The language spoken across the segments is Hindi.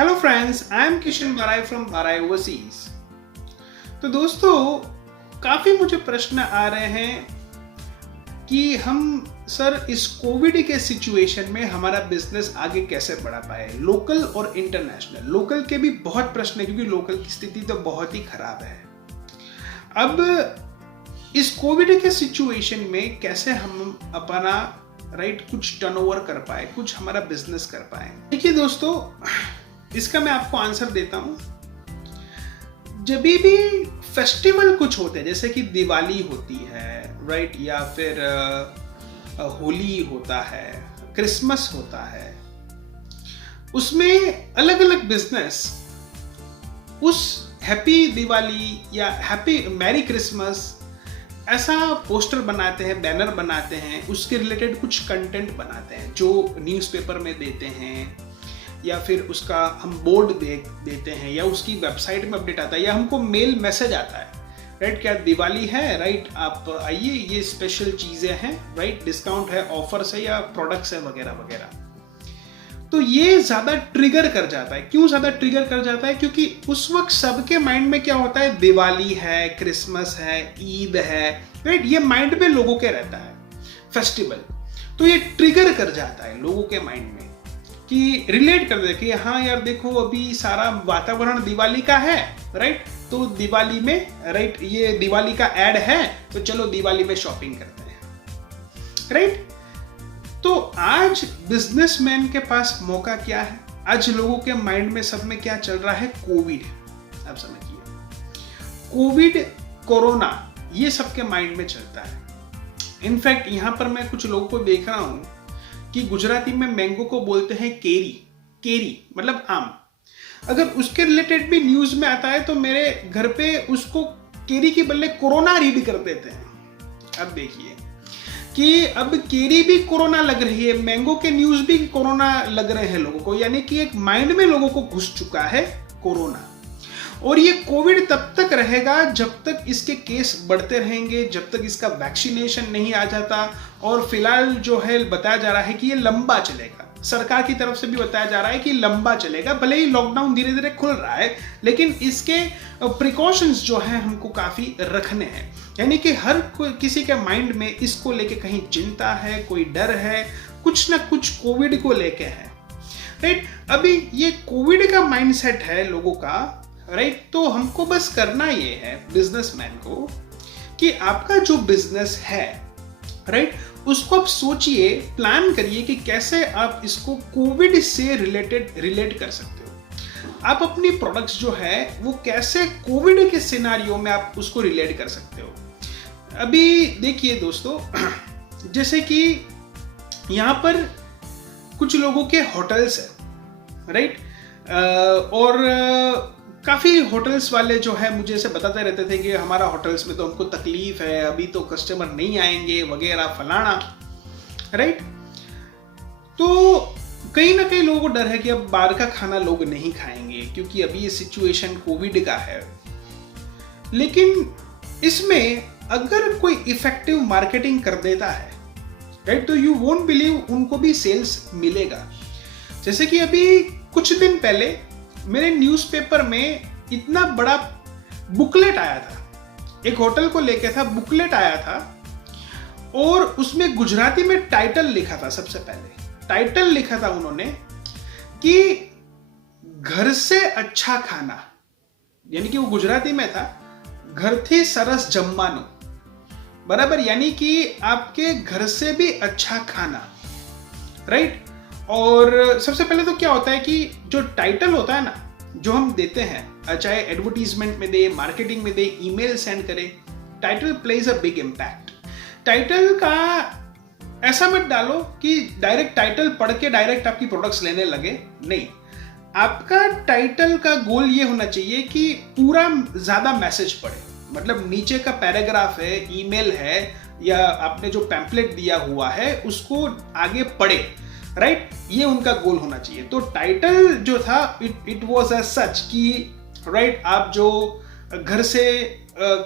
Hello friends, I am Kishan बराई फ्रॉम बराई ओवरसीज। तो दोस्तों, काफी मुझे प्रश्न आ रहे हैं कि हम सर इस कोविड के सिचुएशन में हमारा बिजनेस आगे कैसे बढ़ा पाए, लोकल और इंटरनेशनल। लोकल के भी बहुत प्रश्न है क्योंकि लोकल की स्थिति तो बहुत ही खराब है। अब इस कोविड के सिचुएशन में कैसे हम अपना कुछ टर्नओवर कर पाए, कुछ हमारा बिजनेस कर पाए। देखिए दोस्तों, इसका मैं आपको आंसर देता हूं। जब भी फेस्टिवल कुछ होते हैं, जैसे कि दिवाली होती है या फिर होली होता है, क्रिसमस होता है, उसमें अलग अलग बिजनेस उस हैप्पी दिवाली या हैप्पी मैरी क्रिसमस ऐसा पोस्टर बनाते हैं, बैनर बनाते हैं, उसके रिलेटेड कुछ कंटेंट बनाते हैं जो न्यूज़पेपर में देते हैं, या फिर उसका हम बोर्ड देते हैं, या उसकी वेबसाइट में अपडेट आता है, या हमको मेल मैसेज आता है क्या दिवाली है आप आइए, ये स्पेशल चीज़ें हैं डिस्काउंट है, ऑफर्स है, या प्रोडक्ट्स है वगैरह वगैरह। तो ये ज़्यादा ट्रिगर कर जाता है। क्यों ज़्यादा ट्रिगर कर जाता है? क्योंकि उस वक्त सबके माइंड में क्या होता है, दिवाली है, क्रिसमस है, ईद है, ये माइंड में लोगों के रहता है फेस्टिवल। तो ये ट्रिगर कर जाता है लोगों के माइंड में कि रिलेट कर दे कि हाँ यार देखो, अभी सारा वातावरण दिवाली का है तो दिवाली में ये दिवाली का ऐड है, तो चलो दिवाली में शॉपिंग करते हैं तो आज बिजनेसमैन के पास मौका क्या है? आज लोगों के माइंड में सब में क्या चल रहा है? कोविड। आप समझिए, कोविड, कोरोना, ये सबके माइंड में चलता है। इनफैक्ट यहां पर मैं कुछ लोगों को देख रहा हूं कि गुजराती में मैंगो को बोलते हैं केरी। केरी मतलब आम। अगर उसके रिलेटेड भी न्यूज में आता है तो मेरे घर पे उसको केरी के बदले कोरोना रीड कर देते हैं। अब देखिए कि अब केरी भी कोरोना लग रही है, मैंगो के न्यूज भी कोरोना लग रहे हैं लोगों को, यानी कि एक माइंड में लोगों को घुस चुका है कोरोना। और ये कोविड तब तक रहेगा जब तक इसके केस बढ़ते रहेंगे, जब तक इसका वैक्सीनेशन नहीं आ जाता। और फिलहाल जो है बताया जा रहा है कि ये लंबा चलेगा, सरकार की तरफ से भी बताया जा रहा है कि लंबा चलेगा। भले ही लॉकडाउन धीरे धीरे खुल रहा है, लेकिन इसके प्रिकॉशंस जो है हमको काफी रखने हैं। यानी कि हर किसी के माइंड में इसको लेके कहीं चिंता है, कोई डर है, कुछ ना कुछ कोविड को लेके है अभी ये कोविड का माइंडसेट है लोगों का तो हमको बस करना ये है बिजनेसमैन को कि आपका जो बिजनेस है उसको आप सोचिए, प्लान करिए कि कैसे आप इसको कोविड से रिलेट कर सकते हो। आप अपनी प्रोडक्ट्स जो है वो कैसे कोविड के सिनारियो में आप उसको रिलेट कर सकते हो। अभी देखिए दोस्तों, जैसे कि यहाँ पर कुछ लोगों के होटल्स है और काफ़ी होटल्स वाले जो है मुझे ऐसे बताते रहते थे कि हमारा होटल्स में तो हमको तकलीफ है, अभी तो कस्टमर नहीं आएंगे वगैरह फलाना तो कहीं ना कहीं लोगों को डर है कि अब बाहर का खाना लोग नहीं खाएंगे क्योंकि अभी ये सिचुएशन कोविड का है। लेकिन इसमें अगर कोई इफेक्टिव मार्केटिंग कर देता है तो यू वोंट बिलीव उनको भी सेल्स मिलेगा। जैसे कि अभी कुछ दिन पहले मेरे न्यूज़पेपर में इतना बड़ा बुकलेट आया था, एक होटल को लेके था, बुकलेट आया था और उसमें गुजराती में टाइटल लिखा था। सबसे पहले टाइटल लिखा था उन्होंने कि घर से अच्छा खाना, यानी कि वो गुजराती में था, घर थी सरस जम्मानो, बराबर, यानी कि आपके घर से भी अच्छा खाना और सबसे पहले तो क्या होता है कि जो टाइटल होता है ना, जो हम देते हैं, चाहे एडवर्टीजमेंट में दे, मार्केटिंग में दे, ईमेल सेंड करे, title plays a big impact. Title का ऐसा मत डालो कि डायरेक्ट टाइटल पढ़ के डायरेक्ट आपकी प्रोडक्ट्स लेने लगे, नहीं। आपका टाइटल का गोल ये होना चाहिए कि पूरा ज्यादा मैसेज पढ़े, मतलब नीचे का पैराग्राफ है, ईमेल है, या आपने जो पैम्पलेट दिया हुआ है उसको आगे पढ़े ये उनका गोल होना चाहिए। तो टाइटल जो था इट वाज एज सच कि आप जो घर से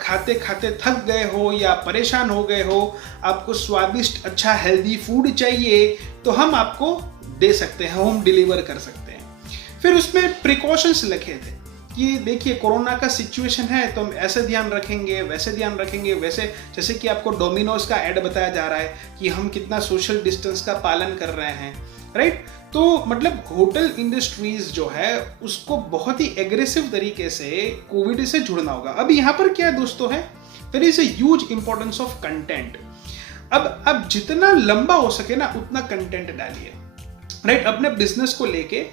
खाते खाते थक गए हो या परेशान हो गए हो, आपको स्वादिष्ट अच्छा हेल्दी फूड चाहिए, तो हम आपको दे सकते हैं, होम डिलीवर कर सकते हैं। फिर उसमें प्रिकॉशंस लिखे थे कि देखिए कोरोना का सिचुएशन है तो हम ऐसे ध्यान रखेंगे, वैसे ध्यान रखेंगे, वैसे जैसे कि आपको डोमिनोज का ऐड बताया जा रहा है कि हम कितना सोशल डिस्टेंस का पालन कर रहे हैं, राइट। तो मतलब होटल इंडस्ट्रीज जो है उसको बहुत ही एग्रेसिव तरीके से कोविड से जुड़ना होगा। अब यहाँ पर क्या दोस्तों है, there is a huge importance of content. अब जितना लंबा हो सके ना उतना कंटेंट डालिए, राइट। अपने बिजनेस को लेके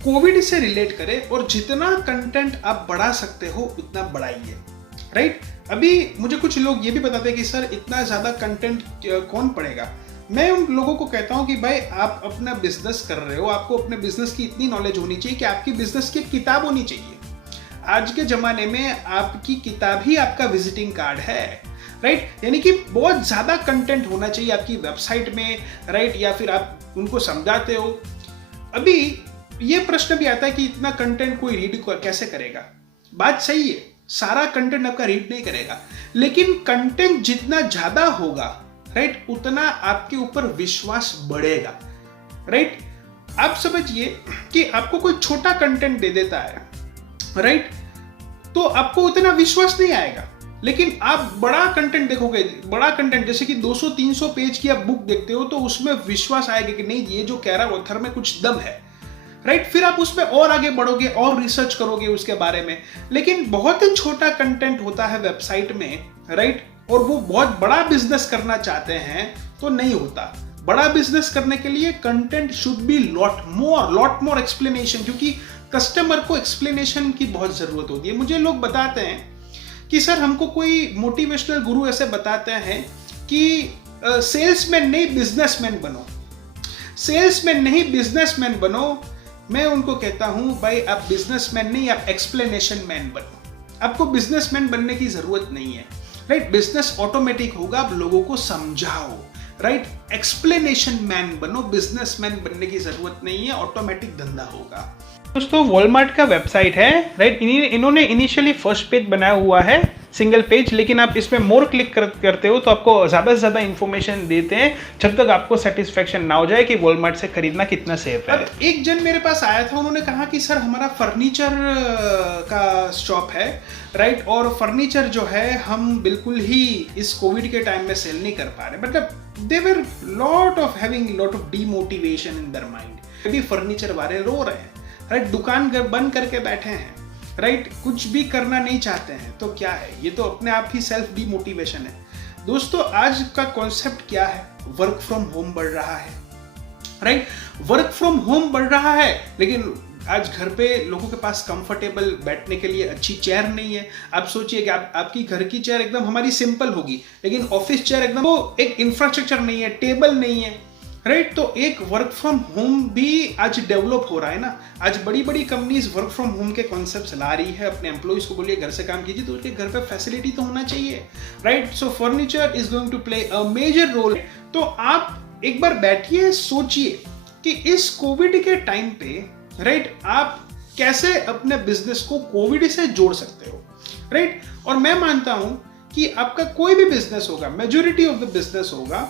कोविड से रिलेट करें और जितना कंटेंट आप बढ़ा सकते हो उतना बढ़ाइए, राइट। अभी मुझे कुछ लोग ये भी बताते हैं कि सर इतना ज्यादा कंटेंट कौन पढ़ेगा। मैं उन लोगों को कहता हूं कि भाई आप अपना बिजनेस कर रहे हो, आपको अपने बिजनेस की इतनी नॉलेज होनी चाहिए कि आपकी बिजनेस की किताब होनी चाहिए। आज के जमाने में आपकी किताब ही आपका विजिटिंग कार्ड है, राइट। यानी कि बहुत ज्यादा कंटेंट होना चाहिए आपकी वेबसाइट में, राइट, या फिर आप उनको समझाते हो। अभी ये प्रश्न भी आता है कि इतना कंटेंट कोई रीड कैसे करेगा। बात सही है, सारा कंटेंट आपका रीड नहीं करेगा, लेकिन कंटेंट जितना ज्यादा होगा, राइट, उतना आपके ऊपर विश्वास बढ़ेगा, राइट। आप समझिए कि आपको कोई छोटा कंटेंट दे देता है, राइट, तो आपको उतना विश्वास नहीं आएगा। लेकिन आप बड़ा कंटेंट देखोगे, बड़ा कंटेंट जैसे कि 200-300 पेज की आप बुक देखते हो, तो उसमें विश्वास आएगा कि नहीं ये जो कह रहा है ऑथर में कुछ दम है, राइट। फिर आप उसमें और आगे बढ़ोगे और रिसर्च करोगे उसके बारे में। लेकिन बहुत ही छोटा कंटेंट होता है वेबसाइट में, राइट, और वो बहुत बड़ा बिजनेस करना चाहते हैं तो नहीं होता। बड़ा बिजनेस करने के लिए content should be lot more explanation, क्योंकि कस्टमर को एक्सप्लेनेशन की बहुत जरूरत होती है। मुझे लोग बताते हैं कि सर हमको कोई मोटिवेशनल गुरु ऐसे बताते हैं कि सेल्समैन नहीं बिजनेसमैन बनो, सेल्समैन नहीं बिजनेसमैन बनो। मैं उनको कहता हूं भाई आप बिजनेसमैन नहीं, आप एक्सप्लेनेशन मैन बनो। आपको बिजनेसमैन बनने की जरूरत नहीं है, राइट। बिजनेस ऑटोमेटिक होगा, आप लोगों को समझाओ, राइट। एक्सप्लेनेशन मैन बनो, बिजनेसमैन बनने की जरूरत नहीं है, ऑटोमेटिक धंधा होगा। दोस्तों वॉलमार्ट का वेबसाइट है, राइट। इन्होंने इनिशियली फर्स्ट पेज बनाया हुआ है, सिंगल पेज, लेकिन आप इसमें मोर क्लिक करते हो तो आपको ज़्यादा से ज़्यादा इन्फॉर्मेशन देते हैं जब तक आपको सेटिस्फेक्शन ना हो जाए कि वॉलमार्ट से खरीदना कितना सेफ है। एक जन मेरे पास आया था, उन्होंने कहा कि सर हमारा फर्नीचर का शॉप है, राइट, और फर्नीचर जो है हम बिल्कुल ही इस कोविड के टाइम में सेल नहीं कर पा रहे। मतलब they were lot of demotivation in their mind. अभी फर्नीचर वाले रो रहे हैं, राइट, दुकान बंद करके बैठे हैं, राइट, कुछ भी करना नहीं चाहते हैं। तो क्या है, ये तो अपने आप ही सेल्फ डीमोटिवेशन है। दोस्तों आज का कॉन्सेप्ट क्या है, वर्क फ्रॉम होम बढ़ रहा है, राइट। वर्क फ्रॉम होम बढ़ रहा है, लेकिन आज घर पे लोगों के पास कंफर्टेबल बैठने के लिए अच्छी चेयर नहीं है। आप सोचिए कि आपकी घर की चेयर एकदम हमारी सिंपल होगी, लेकिन ऑफिस चेयर एकदम, वो एक इंफ्रास्ट्रक्चर नहीं है, टेबल नहीं है, राइट। तो एक वर्क फ्रॉम होम भी आज डेवलप हो रहा है ना। आज बड़ी बड़ी कंपनीज वर्क फ्रॉम होम के कॉन्सेप्ट्स ला रही है, अपने एम्प्लॉइज को बोलिए घर से काम कीजिए, तो उनके घर पे फैसिलिटी तो होना चाहिए, right. So furniture is going to play a major role. तो आप एक बार बैठिए, सोचिए कि इस कोविड के टाइम पे, राइट, आप कैसे अपने बिजनेस को कोविड से जोड़ सकते हो, राइट। और मैं मानता हूं कि आपका कोई भी बिजनेस होगा, मेजॉरिटी ऑफ द बिजनेस होगा,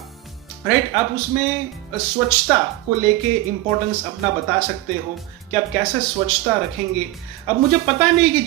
राइट, आप उसमें स्वच्छता को लेके इंपॉर्टेंस अपना बता सकते हो कि आप कैसे स्वच्छता रखेंगे। अब मुझे पता नहीं कि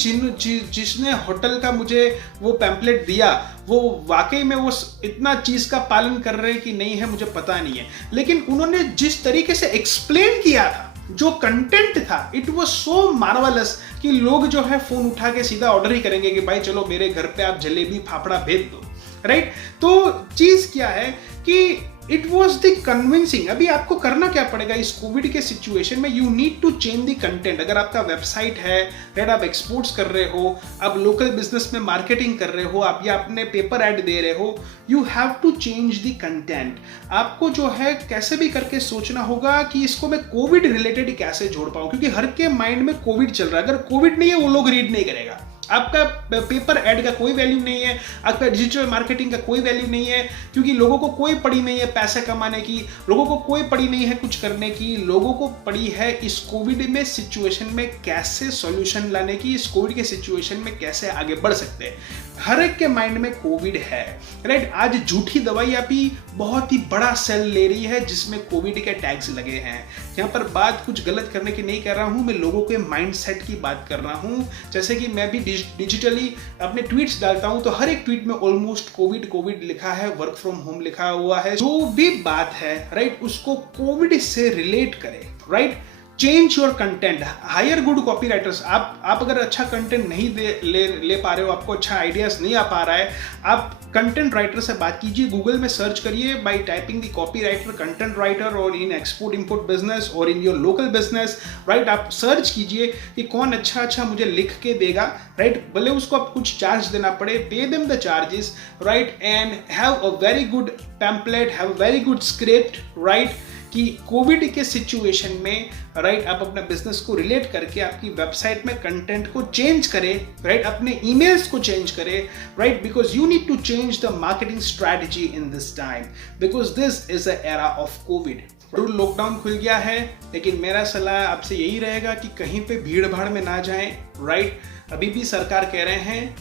जिसने होटल का मुझे वो पैम्पलेट दिया वो वाकई में वो इतना चीज का पालन कर रहे कि नहीं है, मुझे पता नहीं है। लेकिन उन्होंने जिस तरीके से एक्सप्लेन किया था, जो कंटेंट था, इट वाज सो मार्वलस कि लोग जो है फोन उठा के सीधा ऑर्डर ही करेंगे कि भाई चलो मेरे घर पे आप जलेबी फाफड़ा भेज दो, राइट। तो चीज क्या है कि इट वॉज द कन्विंसिंग। अभी आपको करना क्या पड़ेगा इस कोविड के सिचुएशन में, you need to change the content. अगर आपका वेबसाइट है, राइट, आप एक्सपोर्ट्स कर रहे हो, आप लोकल बिजनेस में मार्केटिंग कर रहे हो, आप या अपने पेपर ऐड दे रहे हो, you have to change the content. आपको जो है कैसे भी करके सोचना होगा कि इसको मैं कोविड रिलेटेड कैसे जोड़ पाऊं, क्योंकि हर के माइंड में कोविड चल रहा है। अगर कोविड नहीं है वो लोग रीड नहीं करेगा। आपका पेपर ऐड का कोई वैल्यू नहीं है, आपका डिजिटल मार्केटिंग का कोई वैल्यू नहीं है, क्योंकि लोगों को कोई पड़ी नहीं है पैसे कमाने की, लोगों को कोई पड़ी नहीं है कुछ करने की। लोगों को पड़ी है इस कोविड में सिचुएशन में कैसे सॉल्यूशन लाने की, इस कोविड के सिचुएशन में कैसे आगे बढ़ सकते हैं। हर एक के माइंड में कोविड है, राइट। आज झूठी दवाइयां भी बहुत ही बड़ा सेल ले रही है जिसमें कोविड के टैग्स लगे हैं। यहाँ पर बात कुछ गलत करने की नहीं कर रहा हूँ, मैं लोगों के माइंडसेट की बात कर रहा हूँ। जैसे कि मैं भी डिजिटली अपने ट्वीट्स डालता हूँ, तो हर एक ट्वीट में ऑलमोस्ट कोविड कोविड लिखा है, वर्क फ्रॉम होम लिखा हुआ है। जो भी बात है राइट, उसको कोविड से रिलेट करें, right. Change your content, hire good copy writers. आप अगर अच्छा कंटेंट नहीं ले पा रहे हो, आपको अच्छा आइडियाज नहीं आ पा रहा है, आप कंटेंट राइटर से बात कीजिए। गूगल में सर्च करिए bye typing the copy writer, content writer, और इन एक्सपोर्ट इंपोर्ट बिजनेस और in your local business, right. आप सर्च कीजिए कि कौन अच्छा मुझे लिख के देगा, राइट। भले उसको आप कुछ चार्ज देना पड़े, pay them the charges, right, and have a very good pamphlet, have very good script, right, कि कोविड के सिचुएशन में राइट आप अपना बिजनेस को रिलेट करके आपकी वेबसाइट में कंटेंट को चेंज करें, राइट, अपने ईमेल्स को चेंज करें, right, because you need to change the marketing strategy in this time, because this is a era of Covid. Lockdown खुल गया है, लेकिन मेरा सलाह आपसे यही रहेगा कि कहीं पे भीड़ भाड़ में ना जाएं, राइट। अभी भी सरकार कह रहे हैं,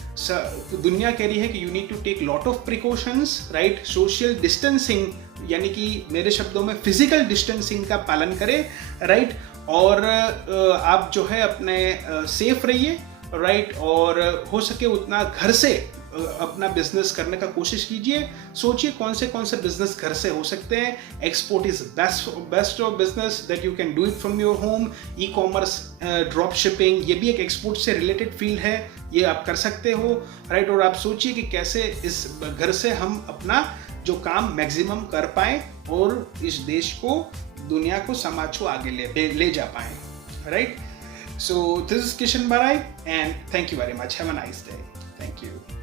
दुनिया कह रही है कि you need to take lot of precautions, right. Social distancing, यानी कि मेरे शब्दों में फिजिकल डिस्टेंसिंग का पालन करें, राइट। और आप जो है अपने सेफ रहिए, राइट, और हो सके उतना घर से अपना बिजनेस करने का कोशिश कीजिए। सोचिए कौन से बिजनेस घर से हो सकते हैं। Export is best of business that you can do it from your home. E commerce, drop shipping, ये भी एक एक्सपोर्ट से रिलेटेड फील्ड है, ये आप कर सकते हो, राइट। और आप सोचिए कि कैसे इस घर से हम अपना जो काम मैक्सिमम कर पाए और इस देश को, दुनिया को, समाज को आगे ले जा पाए, right. So this is Kishan Barai, and thank you very much. Have a nice day. Thank you.